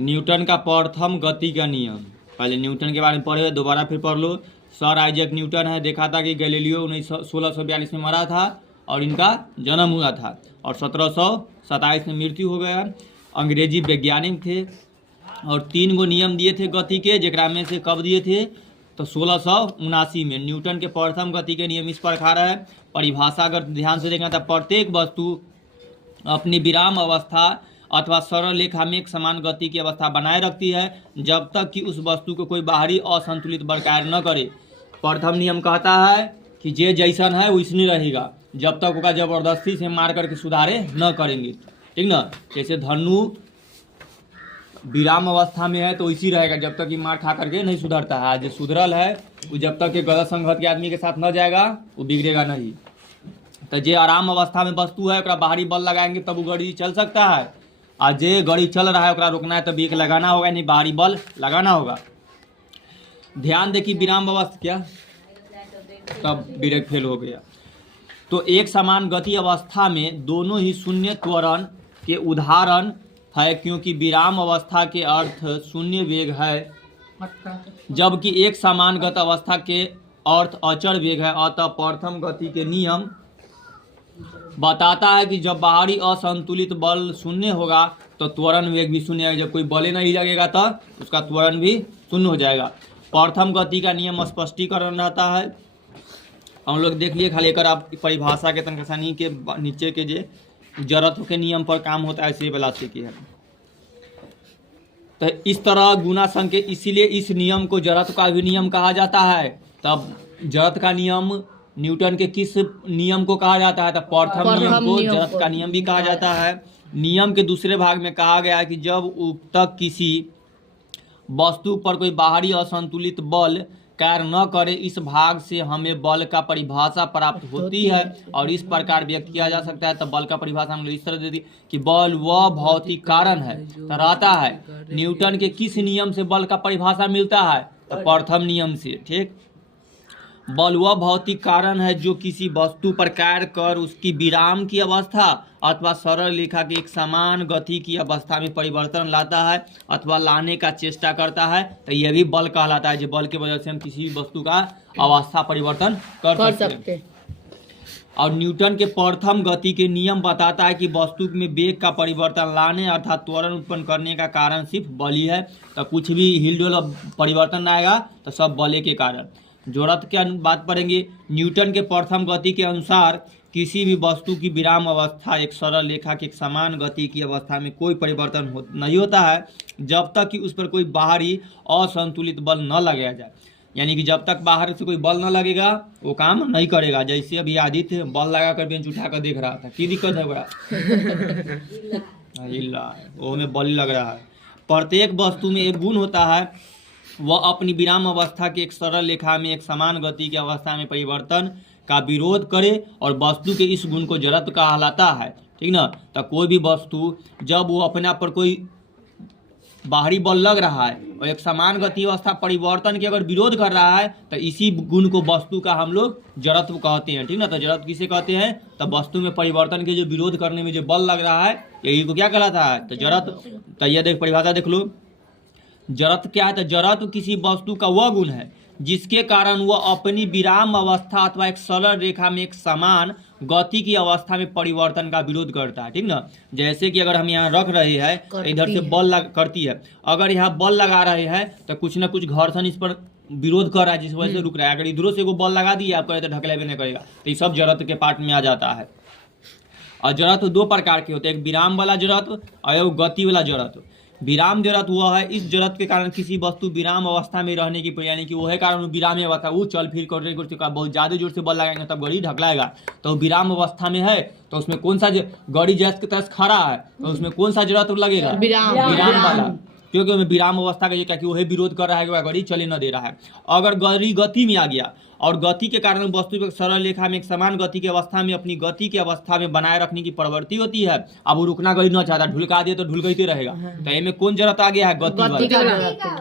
Newton का प्रथम गति का नियम। पहले न्यूटन के बारे में पढ़े, दोबारा फिर पढ़ लो। सर आइजैक न्यूटन है, देखा था कि गैलीलियो 1642 में मरा था और इनका जन्म हुआ था और 1727 में मृत्यु हो गया। अंग्रेजी वैज्ञानिक थे और 3 गो नियम दिए थे गति के, जेकरा में से कब दिए थे तो 1679 में। न्यूटन के प्रथम गति के नियम इस प्रकार है। परिभाषा अगर ध्यान से देखना था, प्रत्येक वस्तु अपनी विराम अवस्था अथवा सरल रेखा में एक समान गति की अवस्था बनाए रखती है जब तक कि उस वस्तु को कोई बाहरी असंतुलित बल कार्य न करे। प्रथम नियम कहता है कि जे जैसन है वैसने रहेगा जब तक उसका जबरदस्ती से मार करके सुधारे न करेंगे, ठीक ना। जैसे धनु विराम अवस्था में है तो वैसी रहेगा जब तक कि मार खा करके नहीं सुधरता है। जो सुधरल है वो जब तक कि गलत संगत के आदमी के साथ न जाएगा वो बिगड़ेगा नहीं। तो जे आराम अवस्था में वस्तु है ओकरा बाहरी बल लगाएंगे तब वो गाड़ी चल सकता है, और जे गाड़ी चल रहा है ओकरा रोकना है तो ब्रेक लगाना होगा, नहीं बाहरी बल लगाना होगा। ध्यान दे कि विराम अवस्था क्या, तब ब्रेक फेल हो गया। तो एक समान गति अवस्था में दोनों ही शून्य त्वरण के उदाहरण है, क्योंकि विराम अवस्था के अर्थ शून्य वेग है जबकि एक समान गति अवस्था के अर्थ अचर वेग है। अतः प्रथम गति के नियम बताता है कि जब बाहरी असंतुलित बल शून्य होगा तो त्वरण वेग भी शून्य है। जब कोई बल नहीं लगेगा तो उसका त्वरण भी शून्य हो जाएगा। प्रथम गति का नियम स्पष्टीकरण रहता है, हम लोग देख लिए। खाली कर आप परिभाषा के तनकसानी के नीचे के जे जड़त्व के नियम पर काम होता है इसे बलाते की है। तो इस तरह गुना संख्या, इसीलिए इस नियम को जड़त्व का भी नियम कहा जाता है। तब जड़त्व का नियम न्यूटन के किस नियम को कहा जाता है? तो प्रथम नियम को जड़त्व का नियम भी कहा जाता है। नियम के दूसरे भाग में कहा गया है कि जब तक किसी वस्तु पर कोई बाहरी असंतुलित बल कार्य न करे, इस भाग से हमें बल का परिभाषा प्राप्त होती है और इस प्रकार व्यक्त किया जा सकता है। तो बल का परिभाषा हम लोग इस तरह दे दी कि बल वह भौतिक कारण है। तो रहता है न्यूटन के किस नियम से बल का परिभाषा मिलता है? तो प्रथम नियम से, ठीक। बल वह भौतिक कारण है जो किसी वस्तु पर कार्य कर उसकी विराम की अवस्था अथवा सरल रेखा की एक समान गति की अवस्था में परिवर्तन लाता है अथवा लाने का चेष्टा करता है। तो यह भी बल कहलाता है, जो बल के वजह से हम किसी भी वस्तु का अवस्था परिवर्तन कर सकते हैं। और न्यूटन के प्रथम गति के नियम बताता है कि वस्तु में वेग का परिवर्तन लाने अर्थात त्वरण उत्पन्न करने का कारण सिर्फ बल ही है। तो कुछ भी हिलडुल परिवर्तन आएगा तो सब बल के कारण। जड़त्व की बात पढ़ेंगे। न्यूटन के प्रथम गति के अनुसार किसी भी वस्तु की विराम अवस्था एक सरल रेखा की एक समान गति की अवस्था में कोई परिवर्तन नहीं होता है जब तक कि उस पर कोई बाहरी असंतुलित बल न लगाया जाए। यानी कि जब तक बाहर से कोई बल न लगेगा वो काम नहीं करेगा। जैसे अभी आदित्य बल लगा कर बेंच उठा कर देख रहा था, की दिक्कत है बड़ा हिल रहा है, वो में बल लग रहा है। प्रत्येक वस्तु में एक गुण होता है, वह अपनी विराम अवस्था की एक सरल रेखा में एक समान गति की अवस्था में परिवर्तन का विरोध करे और वस्तु के इस गुण को जड़त्व कहलाता है, ठीक ना। तो कोई भी वस्तु जब वो अपने आप पर कोई बाहरी बल लग रहा है और एक समान गति अवस्था परिवर्तन के अगर विरोध कर रहा है तो इसी गुण को वस्तु का हम लोग जड़त्व कहते हैं, ठीक ना। तो जड़त्व किसे कहते हैं? तो वस्तु में परिवर्तन के जो विरोध करने में जो बल लग रहा है यही को क्या कहलाता है? तो जड़त्व। तो यह देख परिभाषा देख लो, जड़त्व क्या है? तो जड़त्व किसी वस्तु का वह गुण है जिसके कारण वह अपनी विराम अवस्था अथवा एक सरल रेखा में एक समान गति की अवस्था में परिवर्तन का विरोध करता है, ठीक ना। जैसे कि अगर हम यहाँ रख रहे हैं तो इधर से बल करती है, अगर यहाँ बल लगा रहे हैं तो कुछ ना कुछ घर्षण इस पर विरोध कर रहा है जिस वजह से रुक रहा है। अगर इधरों से वो बल लगा दिया आप कहे तो ढकला भी नहीं करेगा। तो ये सब जड़त्व के पार्ट में आ जाता है। और जड़त्व दो प्रकार के होते हैं, एक विराम वाला जड़त्व और एक गति वाला जड़त्व। विराम जड़त्व वह है, इस जड़त्व के कारण किसी वस्तु विराम अवस्था में रहने की, यानी कि वह कारण विराम अवस्था, वो चल फिर करने की बहुत ज़्यादा जोर से बल लगाएंगे तब गाड़ी ढकलाएगा। तो विराम अवस्था में है तो उसमें कौन सा गाड़ी जैसे तैस खड़ा है तो उसमें कौन सा जड़त्व लगेगा? विराम वाला, क्योंकि उसमें विराम अवस्था का क्या कि वही विरोध कर रहा है कि वह गाड़ी चले न दे रहा है। अगर गाड़ी गति में आ गया और गति के कारण वस्तु को सरल रेखा में एक समान गति की अवस्था में अपनी गति की अवस्था में बनाए रखने की प्रवृत्ति होती है, अब वो रुकना कहीं न चाहता, ढुलका दिए तो ढुलकते रहेगा। तो इनमें कौन जड़त्व आ गया है? गति वाला,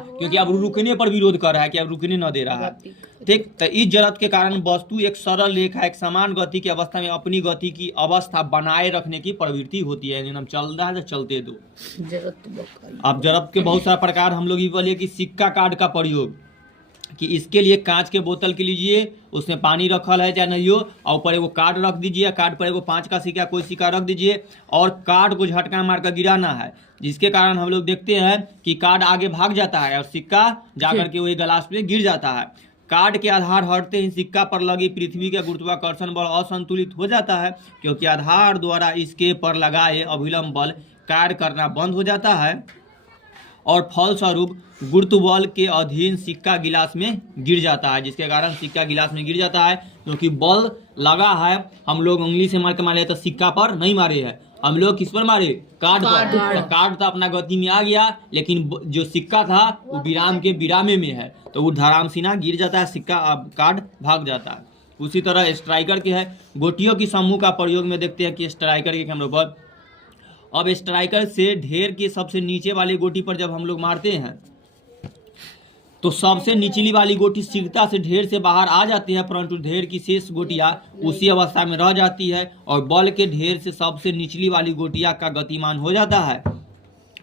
क्योंकि अब रुकने पर विरोध कर रहा है कि अब रुकने न दे रहा है। ठीक। तो इस जड़त्व के कारण वस्तु एक सरल रेखा एक समान गति की अवस्था में अपनी गति की अवस्था बनाए रखने की प्रवृत्ति होती है। हम चल रहा है तो चलते दो। अब जड़त्व के बहुत सारे प्रकार हम लोग ये बोलिए कि सिक्का कार्ड का प्रयोग, कि इसके लिए कांच के बोतल के लीजिए, उसमें पानी रखल है चाहे नहीं हो, और ऊपर एगो कार्ड रख दीजिए, कार्ड पर एगो 5 का सिक्का कोई सिक्का रख दीजिए और कार्ड को झटका मार कर गिराना है, जिसके कारण हम लोग देखते हैं कि कार्ड आगे भाग जाता है और सिक्का जाकर के वही गिलास में गिर जाता है। कार्ड के आधार हटते ही सिक्का पर लगी पृथ्वी का गुरुत्वाकर्षण बल असंतुलित हो जाता है, क्योंकि आधार द्वारा इसके पर लगाए अभिलंब बल कार्य करना बंद हो जाता है और फलस्वरूप गुरुत्व बल के अधीन सिक्का गिलास में गिर जाता है, जिसके कारण सिक्का गिलास में गिर जाता है। क्योंकि बल लगा है, हम लोग उंगली से मार के मारे तो सिक्का पर नहीं मारे हैं, हम लोग किस पर मारे? कार्ड पर। तो कार्ड तो अपना गति में आ गया, लेकिन जो सिक्का था वो विराम के विरामे में है, तो वो धरामसीना गिर जाता है, सिक्का अब कार्ड भाग जाता है। उसी तरह स्ट्राइकर के है, गोटियों की समूह का प्रयोग में देखते हैं कि स्ट्राइकर के कैमरे पर, अब स्ट्राइकर से ढेर के सबसे नीचे वाली गोटी पर जब हम लोग मारते हैं तो सबसे निचली वाली गोटी शीघ्रता से ढेर से बाहर आ जाती है, परंतु ढेर की शेष गोटियां उसी अवस्था में रह जाती है और बल के ढेर से सबसे निचली वाली गोटियां का गतिमान हो जाता है,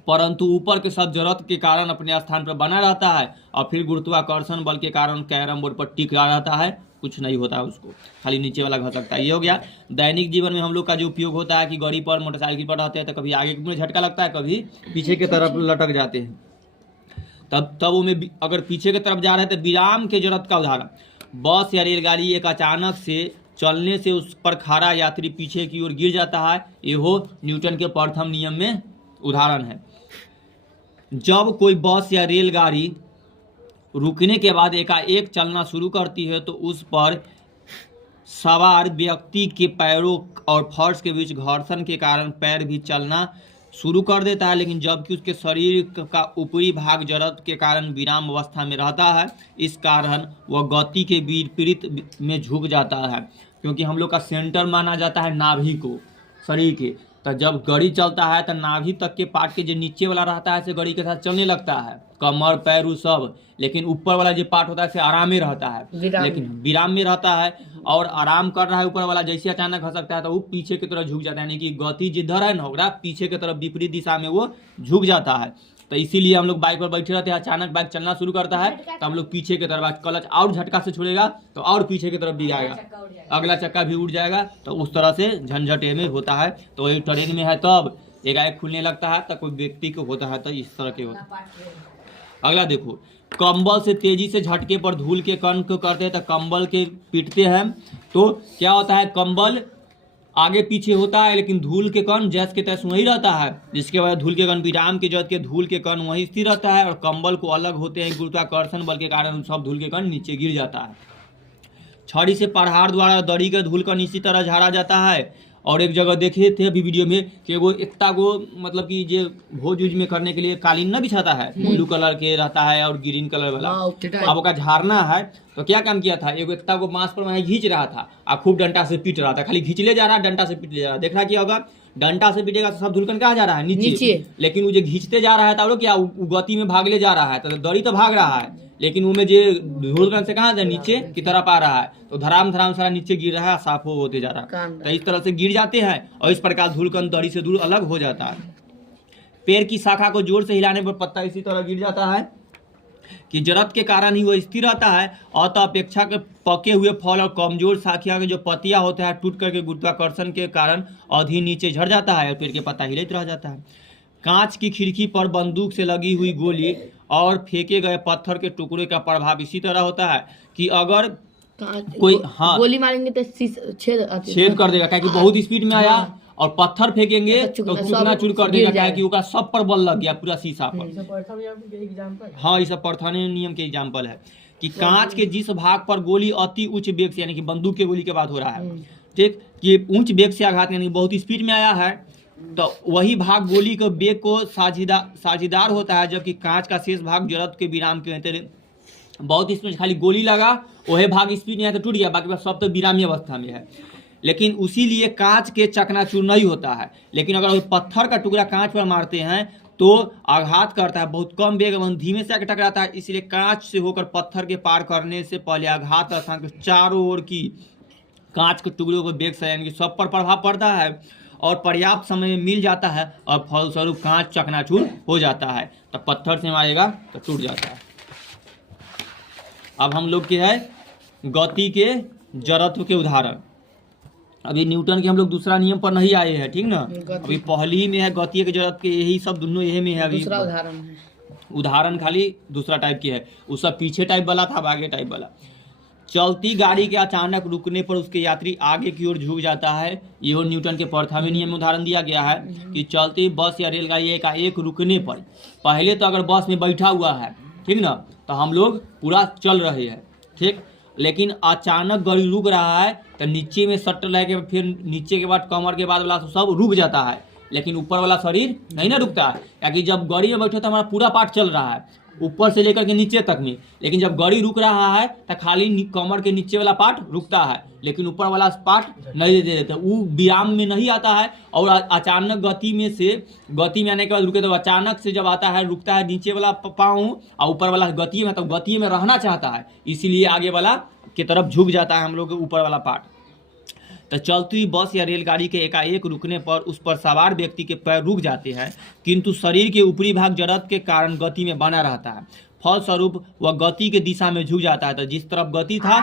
परंतु ऊपर के सब जड़त्व के कारण अपने स्थान पर बना रहता है और फिर गुरुत्वाकर्षण बल के कारण कैरम बोर्ड पर टिका रहता है, कुछ नहीं होता है उसको, खाली नीचे वाला घसकता है। ये हो गया। दैनिक जीवन में हम लोग का जो उपयोग होता है कि गाड़ी पर मोटरसाइकिल पर रहते हैं तो कभी आगे में झटका लगता है, कभी पीछे की तरफ लटक जाते हैं, तब वो में अगर पीछे की तरफ जा रहे हैं तो विराम के जड़त्व का उदाहरण, बस या रेलगाड़ी एक अचानक से चलने से उस पर खड़ा यात्री पीछे की ओर गिर जाता है, ये हो न्यूटन के प्रथम नियम में उदाहरण है। जब कोई बस या रेलगाड़ी रुकने के बाद एकाएक चलना शुरू करती है तो उस पर सवार व्यक्ति के पैरों और फर्श के बीच घर्षण के कारण पैर भी चलना शुरू कर देता है, लेकिन जबकि उसके शरीर का ऊपरी भाग जड़त्व के कारण विराम अवस्था में रहता है, इस कारण वह गति के विपरीत में झुक जाता है, क्योंकि हम लोग का सेंटर माना जाता है नाभि को शरीर के। तो जब गाड़ी चलता है तो नाभि तक के पार्ट के जो नीचे वाला रहता है से गाड़ी के साथ चलने लगता है, कमर पैर सब, लेकिन ऊपर वाला जो पार्ट होता है से आराम में रहता है, लेकिन विराम में रहता है और आराम कर रहा है ऊपर वाला, जैसे अचानक हो सकता है तो वो पीछे की तरफ झुक जाता है, यानी कि गति जिधर है ना पीछे की तरफ विपरीत दिशा में वो झुक जाता है। तो इसीलिए हम लोग बाइक पर बैठे रहते हैं, अचानक बाइक चलना शुरू करता है तो हम लोग पीछे की तरफ, क्लच और झटका से छोड़ेगा तो और पीछे की तरफ भी आएगा, अगला चक्का भी उड़ जाएगा, तो उस तरह से झंझटे में होता है। तो ये ट्रेन में है तब एकाएक खुलने लगता है, तो कोई व्यक्ति को होता है तो इस तरह के होता है। अगला देखो, कंबल से तेजी से झटके पर धूल के कण को करते हैं तो कंबल के पीटते हैं तो क्या होता है, कंबल आगे पीछे होता है लेकिन धूल के कण जैसे के तैसे वही रहता है, जिसके बाद धूल के कण विराम के जगह के धूल के कण वही स्थिर रहता है और कंबल को अलग होते हैं गुरुत्वाकर्षण बल के कारण सब धूल के कण नीचे गिर जाता है। छड़ी से प्रहार द्वारा दड़ी का धूल कण इसी तरह झाड़ा जाता है। और एक जगह देखे थे अभी वीडियो में कि वो इतना को मतलब कि जो भोज उज में करने के लिए कालीन न बिछाता है, ब्लू कलर के रहता है और ग्रीन कलर वाला, अब उसका झाड़ना है तो क्या काम किया था, एगो इतना को बांस पर वहाँ खींच रहा था और खूब डंटा से पीट रहा था, खाली खींचले जा रहा है, डंटा से पीट ले जा रहा है। देखना क्या होगा, डंटा से पीटेगा तो सब धुलकन कहाँ जा रहा है, नीचे, लेकिन वो जो खींचते जा रहा है तो क्या गति में भागले जा रहा है, तो दड़ी तो भाग रहा है लेकिन वो में जो धूलकन से कहाँ नीचे की तरफ आ रहा है, तो धराम सारा नीचे गिर रहा है, साफ होते जा रहा है। तो इस तरह से गिर जाते हैं और इस प्रकार धूलकन दड़ी से दूर अलग हो जाता है। पेड़ की शाखा को जोर से हिलाने पर पत्ता इसी तरह गिर जाता है कि जड़त्व के कारण ही वो स्थिर रहता है, और तो अपेक्षा के पके हुए फल और कमजोर शाखिया के जो पत्तियां होते हैं टूट करके गुरुत्वाकर्षण के कारण अधीन नीचे झड़ जाता है और पेड़ के पत्ता हिलते रह जाता है। कांच की खिड़की पर बंदूक से लगी हुई गोली और फेंके गए पत्थर के टुकड़े का प्रभाव इसी तरह होता है कि अगर कोई गोली मारेंगे तो छेद कर देगा, क्योंकि बहुत स्पीड में आया, और पत्थर फेंकेंगे तो चूकना चूर कर देगा, क्योंकि उसका सब पर बल लग गया पूरा शीशा पर। हाँ, ये सब परथाने नियम के एग्जाम्पल है कि कांच के जिस भाग पर गोली अति उच्च वेग से, यानी कि बंदूक के गोली के बात हो रहा है, ठीक, कि उच्च वेग से आघात यानी बहुत स्पीड में आया है तो वही भाग गोली के वेग को साझीदार होता है, जबकि कांच का शेष भाग जड़त्व के विराम के बहुत स्पीड, खाली गोली लगा वही भाग स्पीड में तो टूट गया, बाकी सब तो विरामी अवस्था में है। लेकिन उसी लिए कांच के चकनाचूर नहीं होता है, लेकिन अगर पत्थर का टुकड़ा कांच पर मारते हैं तो आघात करता है, बहुत कम वेग में धीमे से आके टकराता है, इसलिए कांच से होकर पत्थर के पार करने से पहले आघात स्थान के चारों ओर की कांच के टुकड़ों को वेग से यानी कि सब पर प्रभाव पड़ता है और पर्याप्त समय में मिल जाता है और फलस्वरूप कांच चकनाचूर हो जाता है। तो पत्थर से मारेगा तो टूट जाता है। अब हम लोग के है गति के जड़त्व के उदाहरण। अभी न्यूटन के हम लोग दूसरा नियम पर नहीं आए हैं, ठीक ना। अभी पहली ही में है गति के जड़त्व के, यही सब दोनों यही में है। अभी दूसरा उदाहरण है, उदाहरण खाली दूसरा टाइप की है, उसका पीछे टाइप वाला था, आगे टाइप वाला। चलती गाड़ी के अचानक रुकने पर उसके यात्री आगे की ओर झुक जाता है। यह न्यूटन के प्रथम नियम में उदाहरण दिया गया है कि चलती बस या रेलगाड़ी का एक रुकने पर, पहले तो अगर बस में बैठा हुआ है, ठीक ना, तो हम लोग पूरा चल रहे हैं, ठीक, लेकिन अचानक गाड़ी रुक रहा है तो नीचे में सट लगे, फिर नीचे के बाद कमर के बाद वाला सब रुक जाता है, लेकिन ऊपर वाला शरीर नहीं ना रुकता है। क्योंकि जब गाड़ी में बैठे तो हमारा पूरा पार्ट चल रहा है ऊपर से लेकर के नीचे तक में, लेकिन जब गाड़ी रुक रहा है तो खाली कमर के नीचे वाला पार्ट रुकता है, लेकिन ऊपर वाला पार्ट नहीं दे देते, वो विराम में नहीं आता है। और अचानक गति में आने के बाद रुके तो अचानक से जब आता है रुकता है नीचे वाला पाँव और ऊपर वाला गति में, तो गति में रहना चाहता है, इसीलिए आगे वाला की तरफ झुक जाता है हम लोग ऊपर वाला पार्ट। तो चलती हुई बस या रेलगाड़ी के एकाएक रुकने पर उस पर सवार व्यक्ति के पैर रुक जाते हैं, किंतु शरीर के ऊपरी भाग जड़त्व के कारण गति में बना रहता है। फलस्वरूप वह गति के दिशा में झुक जाता है। तो जिस तरफ गति था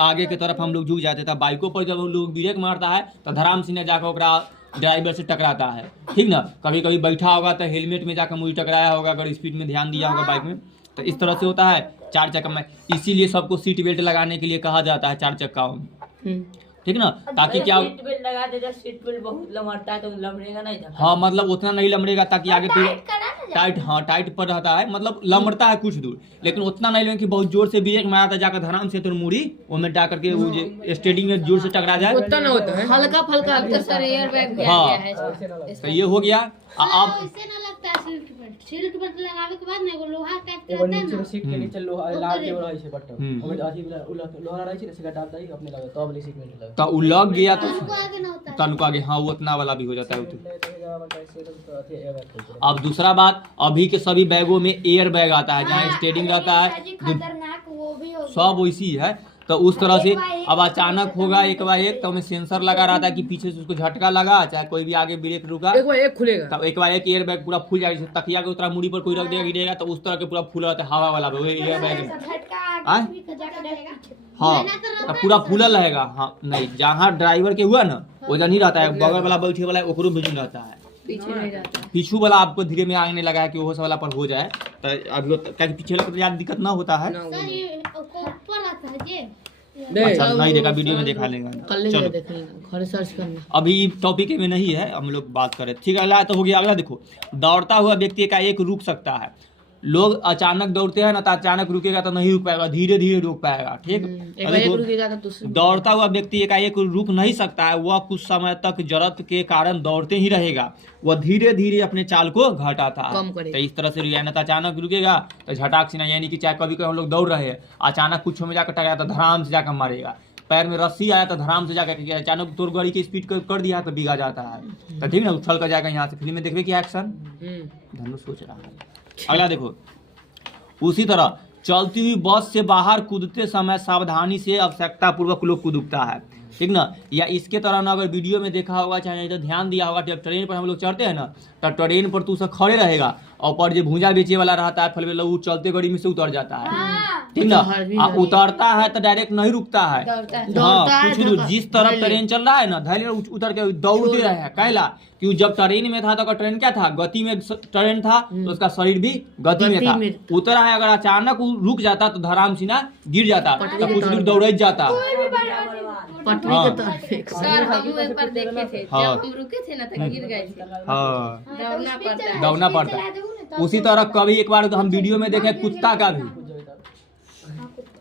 आगे की तरफ हम लोग झुक जाते थे। बाइकों पर जब हम लोग ब्रेक मारता है तो धराम सिंह जाकर ओकरा ड्राइवर से टकराता है, ठीक ना। कभी कभी बैठा होगा तो हेलमेट में जाकर मुझे टकराया होगा, अगर स्पीड में ध्यान दिया होगा बाइक में, तो इस तरह से होता है चार चक्का में। इसीलिए सबको सीट बेल्ट लगाने के लिए कहा जाता है चार चक्काओं में, ठीक ना, ताकि क्या सीट बेल्ट लगा दे, सीट बेल्ट बहुत लमड़ता है तो लमड़ेगा नहीं था। हाँ, मतलब उतना नहीं लमड़ेगा ताकि आगे टाइट, हाँ टाइट पर रहता है, मतलब लमड़ता है कुछ दूर, लेकिन उतना नहीं लेकिन कि बहुत जोर से ब्रेक मारा था जाकर धराम से तो मुड़ी वो में जा करके वो स्टेडियम में जोर से टकरा जाए, उतना ना होता है, हल्का फल्का अक्सर एयर बैग भी हाँ, आ गया है। तो ये हो गया। अब इससे ना लगता है सीट बेल्ट लगावे के बाद ना एगो लोहा टाइप के एगो रहता है नीचे ना, सीट के नीचे लोहा लाल के रहे छै बटन, हम्म। ओमे अथी लोहा रहे छै, से डाल दही अपने लगे तब ले सीट बेल्ट लगे, तो वो लग गया तो उसको आगे ना होता है। तनुका आगे, हाँ वो उतना वाला भी हो जाता है। अथी एयर अब दूसरा बात, अभी के सभी बैगों में एयर बैग आता है, जहाँ स्टेडिंग रहता है, खतरनाक वो भी हो सब वैसी है। तो उस तरह से अब अचानक होगा एक बार एक, तो हमें सेंसर लगा रहता है कि पीछे से उसको झटका लगा, चाहे कोई भी आगे ब्रेक रुका, एक बार एक खुलेगा, तब एक बार एक एयर बैग पूरा फूल जाएगा, तकिया के उतरा मुड़ी पर कोई रख देगा गिरेगा, तो उस तरह के पूरा फूल रहता है हवा वाला एयर बैग में। झटका आय? आगे भी खजाक देगा। हाँ, तो पूरा फूलल रहेगा। हाँ नहीं, जहाँ ड्राइवर के हुआ ना वजह नहीं रहता है, बगल वाला बैठे वाला ओकरो में नहीं रहता है, पीछे नहीं जाता है। पीछू वाला आपको धीरे में आने लगा है कि वो वाला पर हो जाए, तो अभी क्या पीछे वाला पर ज्यादा दिक्कत ना होता है। सर ये ऊपर आता है ये अच्छा नहीं देखा, वीडियो में देखा लेगा। कर लेंगे, चलो देख लेंगे, घर सर्च करना। अभी टॉपिक में नहीं है, हम लोग बात करें, ठीक है। अगला तो हो गया, अगला देखो, दौड़ता हुआ व्यक्ति का एक रुक सकता है। लोग अचानक दौड़ते हैं ना, तो अचानक रुकेगा तो नहीं रुक पाएगा, धीरे धीरे रुक पाएगा, ठीक। एक बार एक रुकेगा तो दूसरा दौड़ता हुआ व्यक्ति एकाएक रुक नहीं सकता है, वह कुछ समय तक जड़त्व के कारण दौड़ते ही रहेगा, वह धीरे धीरे अपने चाल को घटाता है। कम करेगा। तो इस तरह से रुकेगा, तो अचानक रुकेगा तो झटाक से ना, यानी कि चाहे कभी कभी हम लोग दौड़ रहे हैं, अचानक कुछ में जाकर टकराया तो धराम से जाकर मारेगा, पैर में रस्सी आया तो धराम से जाकर अचानक तोड़ गाड़ी की स्पीड कर दिया तो बिगा जाता है, तो ठीक ना, उछल कर जाएगा यहाँ से। फिल्म में देखिए क्या एक्शन धनुष सोच रहा है। अगला देखो, उसी तरह चलती हुई बस से बाहर कूदते समय सावधानी से आवश्यकता पूर्वक लोग कूदता है, ठीक ना। या इसके तरह ना अगर वीडियो में देखा होगा चाहे नहीं तो ध्यान दिया होगा, जब ट्रेन पर हम लोग चढ़ते हैं ना, तो ट्रेन पर तू सब खड़े रहेगा और पर जो भूजा बेचे वाला रहता है फल वो चलते गाड़ी में से उतर जाता है, ठीक ना। उतरता है तो डायरेक्ट नहीं रुकता है, हाँ कुछ दूर जिस तरफ ट्रेन चल रहा है ना धैर्य उतर के दौड़ते रहे। कहला कि जब ट्रेन में था तो ट्रेन क्या था, गति में ट्रेन था, तो उसका शरीर भी गति में था, उतरा है। अगर अचानक रुक जाता तो धराम सीना गिर जाता, तो कुछ दूर दौड़ जाता। पटरी के तरफ एक सर हम एक बार देखे थे, हाँ। जब हम रुके थे ना तो गिर गए थे। हाँ, दौड़ना पड़ता है। दौड़ना पड़ता है। उसी तरह कभी एक बार हम वीडियो में देखे कुत्ता का भी,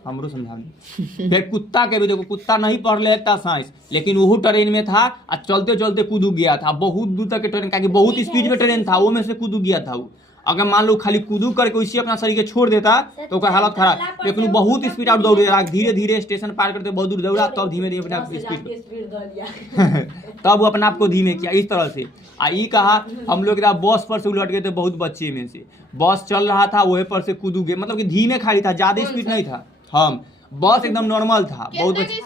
हमरो समझाने फिर कुत्ता के भी देखो, कुत्ता नहीं पढ़ लेता साइंस, लेकिन वो ट्रेन में था और चलते चलते कूद गया था बहुत दूर तक के ट्रेन, क्योंकि बहुत स्पीड में ट्रेन था, वो में से कूद गया था वो। अगर मान लो खाली कूदू करके उसी अपना शरीर के छोड़ देता तो उसका हालत खराब, लेकिन वो बहुत स्पीड आउट दौड़ रहा, धीरे धीरे स्टेशन पार करते बहुत दूर दौड़ा, तब धीमे धीमे अपना स्पीड तब वो अपना आपको धीमे किया इस तरह से। ई कहा हम लोग बस पर से उलट गए थे बहुत बच्चे में से, बस चल रहा था वही पर से कूदू गए, मतलब कि धीमे खाली था, ज्यादा स्पीड नहीं था। हम बस एकदम नॉर्मल था, बहुत बच्चे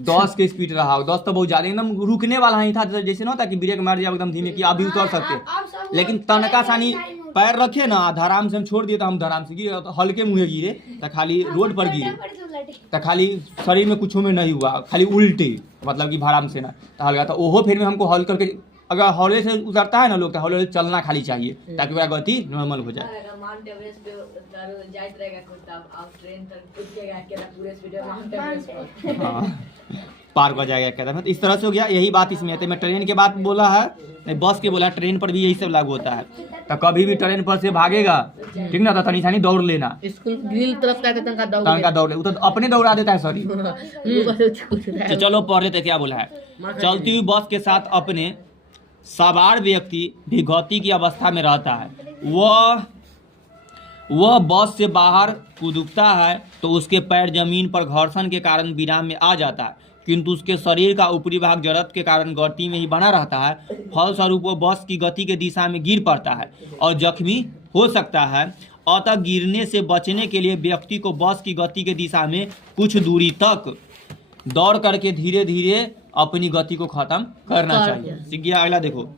10 के स्पीड रहा, 10 तो बहुत ज्यादा, एकदम रुकने वाला ही था, जैसे ना होता कि ब्रेक मार दिया एकदम धीमे किया, अभी उतर सकते, लेकिन तनका सानी पैर रखे ना धराम से हम छोड़ दिए तो हम धराम से गिरे, तो हल्के मुँहे गिरे, तो खाली रोड पर गिरे, तो खाली शरीर में कुछ में नहीं हुआ, खाली उल्टे, मतलब कि भराम से ना तो हल्का था। ओहो फिर में हमको हल करके, अगर हौले से उतरता है ना लोग तो हौले चलना खाली चाहिए ताकि वह गति नॉर्मल हो जाए। माउंट एवरेस्ट पे जाइत रहेगा कुत्ता, अब ट्रेन तक कूदेगा अकेला पूरे स्पीड में माउंट एवरेस्ट पर। हाँ पार कर जाएगा कहता है, तो इस तरह से हो गया। यही बात इसमें है, मैं ट्रेन के बात बोला है, बस के बोला, ट्रेन पर भी यही सब लागू होता है। तो कभी भी ट्रेन पर से भागेगा ठीक ना, तो तनी सानी दौड़ लेना, स्कूल ग्रिल तरफ का तनका दौड़ ले, वो तो अपने दौड़ा देता है सॉरी। तो चलो पढ़ लेते क्या बोला है। चलती हुई बस के साथ अपने सवार व्यक्ति भी गति की अवस्था में रहता है, वह बस से बाहर कूदता है तो उसके पैर जमीन पर घर्षण के कारण विराम में आ जाता है, किंतु उसके शरीर का ऊपरी भाग जड़त्व के कारण गति में ही बना रहता है। फलस्वरूप वो बस की गति के दिशा में गिर पड़ता है और जख्मी हो सकता है। अतः गिरने से बचने के लिए व्यक्ति को बस की गति के दिशा में कुछ दूरी तक दौड़ करके धीरे धीरे अपनी गति को खत्म करना चाहिए। सीख गया। अगला देखो,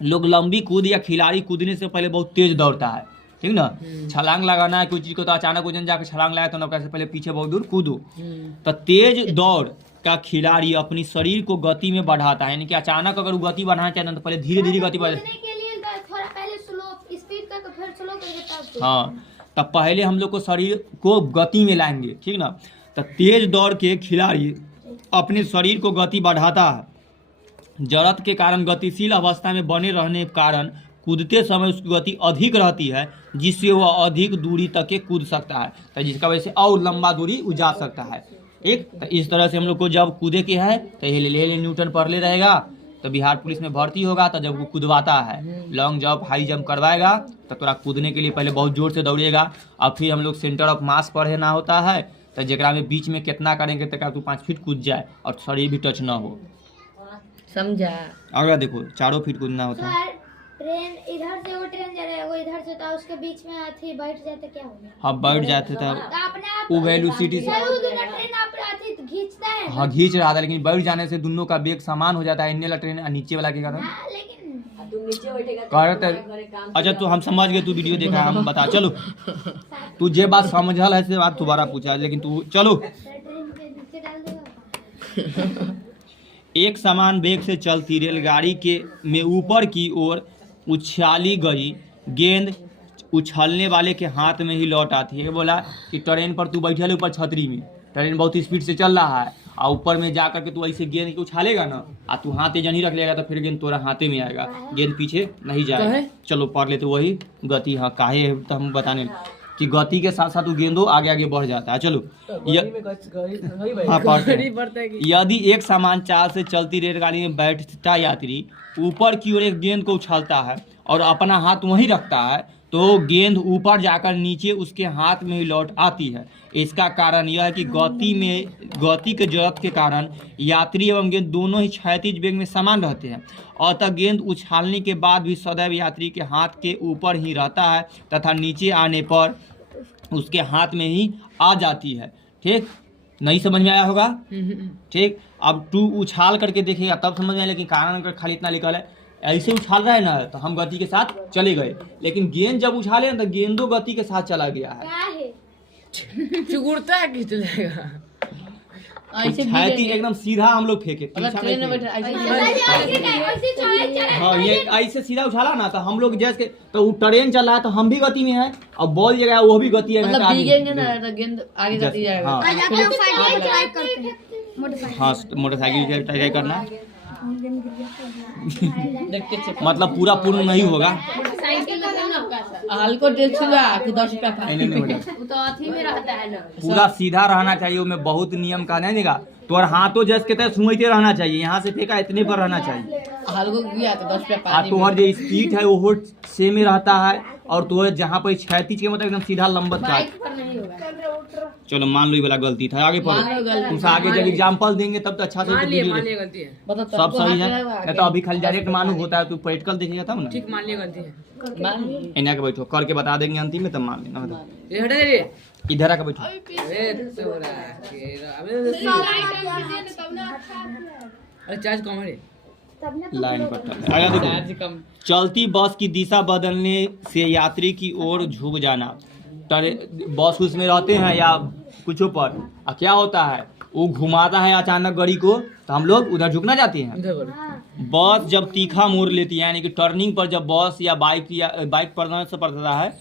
लोग लंबी कूद या खिलाड़ी कूदने से पहले बहुत तेज दौड़ता है, ठीक ना। छलांग लगाना है कोई चीज को तो अचानक वजन जाकर छलांग लगाए तो ना, कैसे पहले पीछे बहुत दूर कूदो। तो तेज दौड़ का खिलाड़ी अपनी शरीर को गति में बढ़ाता है, यानी कि अचानक अगर वो गति बढ़ाना चाहते तो पहले धीरे धीरे गति बढ़ा। हाँ, तब पहले हम लोग को शरीर को गति में लाएंगे, ठीक ना। तो तेज दौड़ के खिलाड़ी अपने शरीर को गति बढ़ाता है, जड़त्व के कारण गतिशील अवस्था में बने रहने के कारण कूदते समय उसकी गति अधिक रहती है, जिससे वह अधिक दूरी तक के कूद सकता है, तो जिसका वजह से और लंबा दूरी वो जा सकता है। एक तो इस तरह से हम लोग को जब कूदे के है तो हेले न्यूटन पढ़ ले रहेगा, तो बिहार पुलिस में भर्ती होगा तो जब वो कूदवाता है लॉन्ग जंप हाई जंप करवाएगा तो थोड़ा कूदने के लिए पहले बहुत जोर से दौड़ेगा, और फिर हम लोग सेंटर ऑफ मास पढ़े ना होता है, तो जगह में बीच में कितना करेंगे तक तू 5 फीट कूद जाए और शरीर भी टच ना हो, समझा। अगला देखो 4 फीट कूदना होता है। ट्रेन इधर से वो ट्रेन जा रहा है, वो इधर से था, उसके बीच में आती बैठ जाते क्या होगा? हाँ बैठ जाते थे, वो वेलोसिटी से खींचता है। हाँ खींच रहा था, लेकिन बैठ जाने से दोनों का वेग समान हो जाता है, इन्ने वाला ट्रेन नीचे वाला के कारण। अच्छा तो हम समझ गए, तू वीडियो देखा हम बता। चलो तू जे बात समझल है से बात दोबारा पूछा, लेकिन तू चलो। एक समान वेग से चलती रेलगाड़ी के में ऊपर की ओर उछाली गई गेंद उछलने वाले के हाथ में ही लौट आती है। बोला कि ट्रेन पर तू बैठे ऊपर छतरी में, ट्रेन बहुत स्पीड से चल रहा है और ऊपर में जा करके तू ऐसे गेंद को उछालेगा ना, और तू हाथे जनी रख लेगा तो फिर गेंद तोरा हाथे में आएगा, गेंद पीछे नहीं जाएगा। चलो पढ़ लेते वही गति। हाँ काहे तो हम बताने कि गति के साथ साथ वो गेंदों आगे आगे बढ़ जाता है। चलो यदि एक समान चाल से चलती रेलगाड़ी में बैठता यात्री ऊपर की ओर एक गेंद को उछालता है और अपना हाथ वहीं रखता है, तो गेंद ऊपर जाकर नीचे उसके हाथ में ही लौट आती है। इसका कारण यह है कि गति के जड़त्व के कारण यात्री एवं गेंद दोनों ही क्षैतिज वेग में समान रहते हैं, अतः गेंद उछालने के बाद भी सदैव यात्री के हाथ के ऊपर ही रहता है तथा नीचे आने पर उसके हाथ में ही आ जाती है। ठीक, नहीं समझ में आया होगा? ठीक, अब तू उछाल करके देखेगा तब समझ में आया, लेकिन कारण अगर खाली इतना लिखा है ऐसे उछाल रहा है ना तो हम गति के साथ चले गए, लेकिन गेंद जब उछाले ना तो गेंदों गति के साथ चला गया है। चुगुरता है किस लेगा छाती एकदम सीधा हम लोग फेंके। हाँ ये ऐसे सीधा उछाला ना तो हम लोग जैसे तो ट्रेन चल रहा है तो हम भी गति में है और बॉल जगह है वो भी गति है, मतलब भीगेंगे ना तो गेंद आगे जाती जाएगा। हाँ मोटरसाइकिल ट्राई करना देखते चेक मतलब पूरा पूर्ण नहीं होगा। साइकिल का ना का हल्को डेढ़ छुआ कि 10 रुपया का नहीं नहीं होगा। वो तो अथी में रहता है ना। पूरा सीधा रहना चाहिए, उसमें बहुत नियम का नहीं देगा। तोर हाथों जैसे कहते हैं सुंगते रहना चाहिए, यहाँ से फेंका इतने पर रहना चाहिए। हल्को गया तो 10 रुपया और पानी तोहर जो स्पीड है वो सेम ही रहता है, और तोहर जहाँ पर क्षैतिज के मतलब एकदम सीधा लंबत का। बाइक पर नहीं होगा। चलो मान लो ये वाला गलती था, आगे मान लो पढ़ो। गलती। तुमसे आगे जब एग्जाम्पल देंगे तब तो अच्छा से मान लिए वीडियो गलती है। बता सब सही है। नहीं तो अभी खाली डायरेक्ट मालूम होता है, तू प्रैक्टिकल देखेगा तब ना। ठीक मान लिए गलती है। मान इन्हें के बैठो, करके बता देंगे अंतिम में, तब मान लेना। बताओ। ये हटा दे रे। इधर आके बैठो। अरे तोरा केरा अरे चार्ज कम है। लाइन पर टल। आगे देखो। चार्ज कम चलती बस की दिशा बदलने से यात्री की ओर झुक जाना। बस उसमें रहते हैं या कुछ पर, क्या होता है वो घुमाता है अचानक गाड़ी को, तो हम लोग उधर झुकना चाहते हैं। इधर करो। बस जब तीखा मोड़ लेती है, यानी कि टर्निंग पर जब बस या बाइक पर से पड़ता है,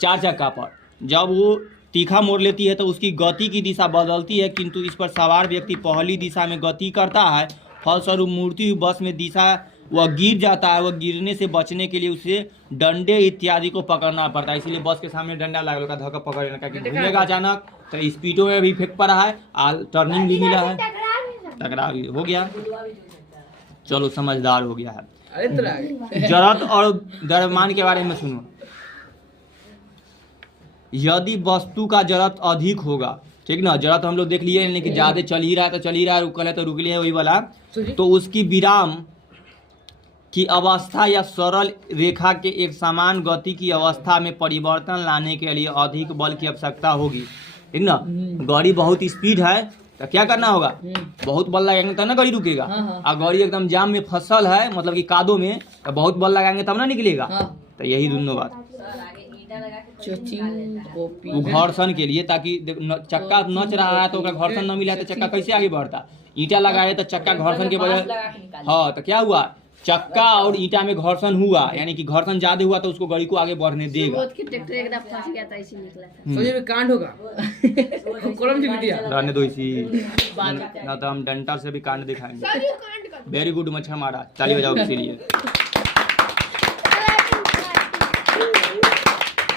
4 चक्का पर जब वो तीखा मोड़ लेती है तो उसकी गति की दिशा बदलती है, किंतु इस पर सवार व्यक्ति पहली दिशा में गति करता है। फलस्वरूप मुड़ती हुई बस में दिशा वह गिर जाता है। वह गिरने से बचने के लिए उसे डंडे इत्यादि को पकड़ना पड़ता है, इसलिए बस के सामने डंडा लगा का धक्का पकड़ लेना, क्योंकि घूमेगा अचानक तो स्पीडों में भी फेंक पड़ा है, टर्निंग भी मिला है, टकराव भी हो गया। चलो समझदार हो गया है। अरे तेरा जरत और द्रव्यमान के बारे में सुनो। यदि वस्तु का जरत अधिक होगा, ठीक ना, जरत हम लोग देख लिए, यानी कि ज्यादा चल ही रहा है तो चल ही रहा है, रुकल है तो रुक लिया है, वही वाला। तो उसकी विराम की अवस्था या सरल रेखा के एक समान गति की अवस्था में परिवर्तन लाने के लिए अधिक बल की आवश्यकता होगी, ठीक ना। गाड़ी बहुत स्पीड है तो क्या करना होगा, बहुत बल लगाएंगे तब ना गाड़ी रुकेगा। और गाड़ी एकदम जाम में फसल है, मतलब कि कादो में, तो बहुत बल लगाएंगे तब ना निकलेगा। तो यही दोनों बात कॉपी वो घर्षण के लिए, ताकि चक्का नच रहा है तो ओकरा घर्षण न मिला तो चक्का कैसे आगे बढ़ता। ईंटा लगाए तो चक्का घर्षण के वजह, हाँ तो क्या हुआ, चक्का और ईंटा में घर्षण हुआ, यानी कि घर्षण ज्यादा हुआ तो उसको गाड़ी को आगे बढ़ने देगा। बहुत की ट्रैक्टर एकदम फंस गया था, इसी निकला था। सोचे में कांड होगा। कॉलम जी बिटिया रहने दो इसी, ना तो हम डंटर से भी कांड दिखाएंगे। वेरी गुड मच्छर मारा, ताली बजाओ इसके लिए।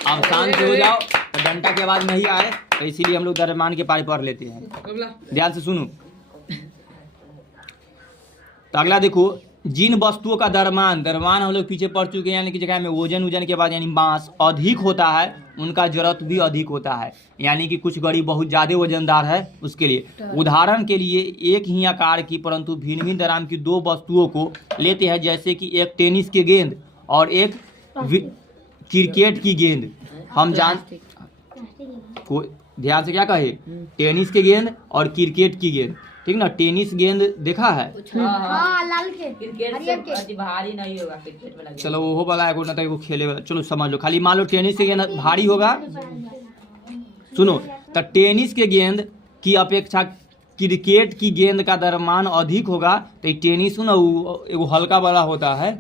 अब शांत हो जाओ, तो डंटा के आवाज नहीं आए, तो इसीलिए हम लोग द्रव्यमान के पारे पढ़ लेते हैं। ध्यान से सुनो। तो अगला देखो, जिन वस्तुओं का द्रव्यमान हम लोग पीछे पढ़ चुके हैं, यानी कि जगह में वजन के बाद यानी मास अधिक होता है, उनका जरूरत भी अधिक होता है। यानी कि कुछ गाड़ी बहुत ज़्यादा वजनदार है, उसके लिए उदाहरण के लिए एक ही आकार की परंतु भिन्न भिन्न आराम की 2 वस्तुओं को लेते हैं, जैसे कि एक टेनिस की गेंद और एक क्रिकेट की गेंद। हम जान को ध्यान से क्या कहे, टेनिस की गेंद और क्रिकेट की गेंद, ठीक ना। टेनिस गेंद देखा है, लाल के क्रिकेट से भारी नहीं होगा क्रिकेट में। चलो वो वाला है, ना तो एगो खेले वाला, चलो समझ लो। खाली मान लो टेनिस की गेंद भारी होगा, सुनो, तो टेनिस के गेंद की अपेक्षा क्रिकेट की गेंद का द्रव्यमान अधिक होगा। तो टेनिस ना एगो हल्का वाला होता है,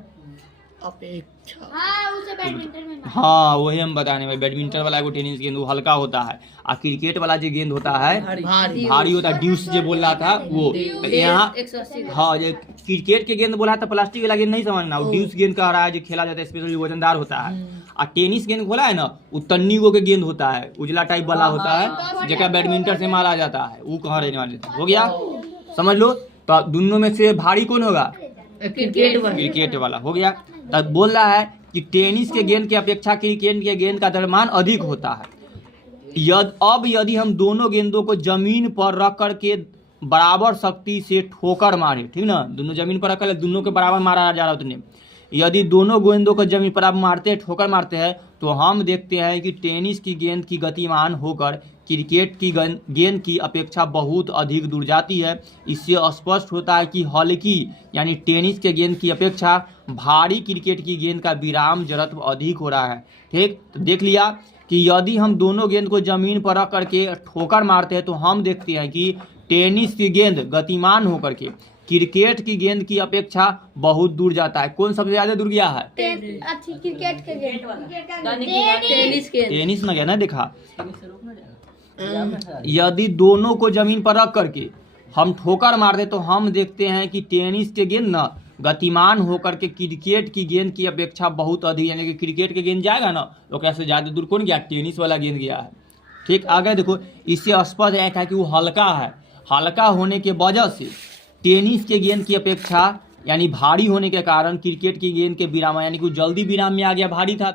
उसे बैडमिंटन में हाँ वही हम बताने में, बैडमिंटन वाला एगो टेनिस गेंद वो हल्का होता है, और क्रिकेट वाला जो गेंद होता है भारी होता है। ड्यूस जो बोल रहा था वो, तो यहाँ 180 हाँ जो क्रिकेट के गेंद बोला था, प्लास्टिक वाला गेंद नहीं समझना, वो ड्यूस गेंद कह रहा है, जो खेला जाता है स्पेशली वजनदार होता है। और टेनिस गेंद बोला है ना, वो तन्नी गो के गेंद होता है, उजला टाइप वाला होता है, जगह बैडमिंटन से मारा जाता है, वो कहाँ रहने वाले थे। हो गया, समझ लो। तो दोनों में से भारी कौन होगा, क्रिकेट वाला। हो गया। तब बोल रहा है कि टेनिस के गेंद की अपेक्षा क्रिकेट के गेंद का द्रव्यमान अधिक होता है। अब यदि हम दोनों गेंदों को जमीन पर रख कर के बराबर शक्ति से ठोकर मारे, ठीक ना, दोनों जमीन पर रख कर दोनों के बराबर मारा जा रहा है उतने, यदि दोनों गेंदों को जमीन पर आप मारते हैं, ठोकर मारते हैं, तो हम देखते हैं कि टेनिस की गेंद की गतिमान होकर क्रिकेट की गेंद की अपेक्षा बहुत अधिक दूर जाती है। इससे स्पष्ट होता है कि हल्की यानी टेनिस के गेंद की अपेक्षा भारी क्रिकेट की गेंद का विराम जड़त्व अधिक हो रहा है। ठीक, तो देख लिया कि यदि हम दोनों गेंद को जमीन पर रख करके ठोकर मारते हैं, तो हम देखते हैं कि टेनिस की गेंद गतिमान होकर के क्रिकेट की गेंद की अपेक्षा बहुत दूर जाता है। कौन सबसे ज्यादा दूर गया है? क्रिकेट के गेंद टेनिस न गया ना, देखा। यदि दोनों को जमीन पर रख करके हम ठोकर मार दे तो हम देखते हैं कि टेनिस के गेंद ना गतिमान होकर के क्रिकेट की गेंद की अपेक्षा बहुत अधिक, यानी कि क्रिकेट के गेंद जाएगा ना तो कैसे ज़्यादा दूर कौन गया, टेनिस वाला गेंद गया है। ठीक, आगे देखो, इससे स्पष्ट है कि वो हल्का है, हल्का होने के वजह से टेनिस के गेंद की अपेक्षा यानी भारी होने के कारण क्रिकेट की गेंद के विराम यानी कि जल्दी विराम में आ गया, भारी था।